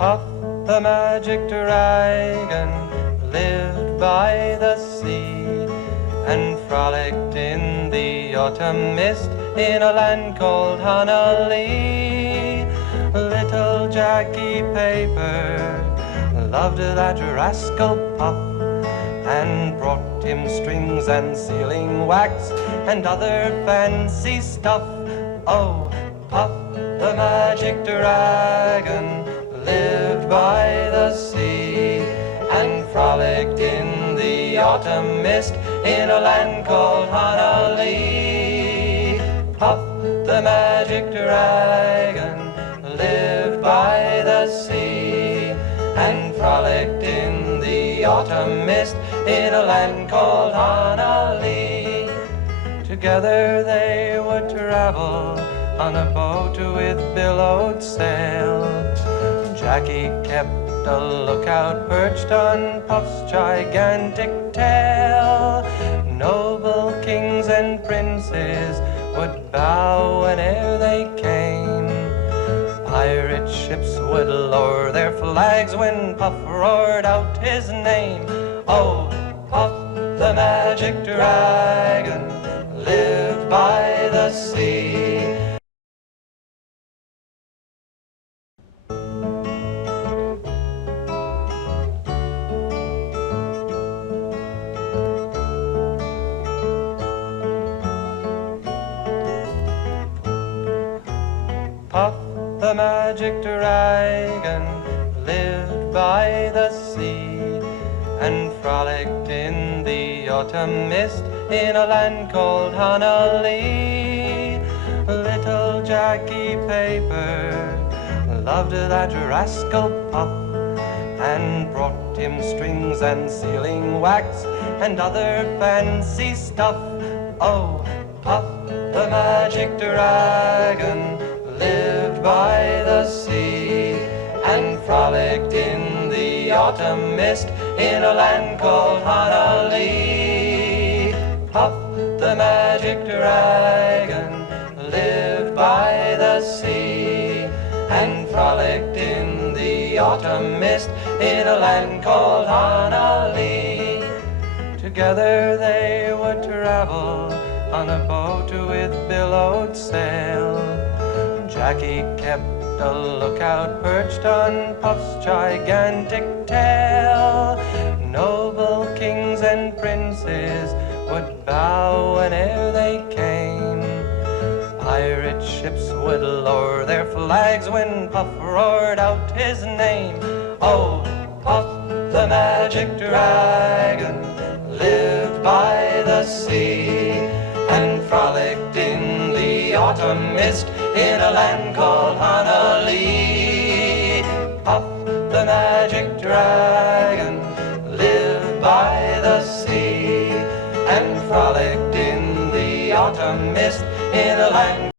Puff the magic dragon lived by the sea and frolicked in the autumn mist in a land called Honolulu. Little Jackie Paper loved that rascal Puff and brought him strings and sealing wax and other fancy stuff. Oh, Puff the magic dragon lived by the sea and frolicked in the autumn mist in a land called Honolulu. Puff the magic dragon lived by the sea and frolicked in the autumn mist in a land called Honolulu. Together they would travel on a boat with billowed sail. Jackie kept a lookout perched on Puff's gigantic tail. Noble kings and princes would bow whene'er they came. Pirate ships would lower their flags when Puff roared out his name. Oh, Puff the magic dragon lived by the sea. Puff the magic dragon lived by the sea and frolicked in the autumn mist in a land called Honolulu. Little Jackie Paper loved that rascal Puff and brought him strings and sealing wax and other fancy stuff. Oh, Puff the magic dragon lived by the sea and frolicked in the autumn mist in a land called Honolulu. Puff the magic dragon lived by the sea and frolicked in the autumn mist in a land called Honolulu. Together they would travel on a boat with billowed sail. Jackie kept a lookout perched on Puff's gigantic tail. Noble kings and princes would bow whene'er they came. Pirate ships would lower their flags when Puff roared out his name. Oh, Puff the magic dragon lived by the sea and frolicked in the autumn mist in a land called Honolulu. Puff the magic dragon lived by the sea and frolicked in the autumn mist in a land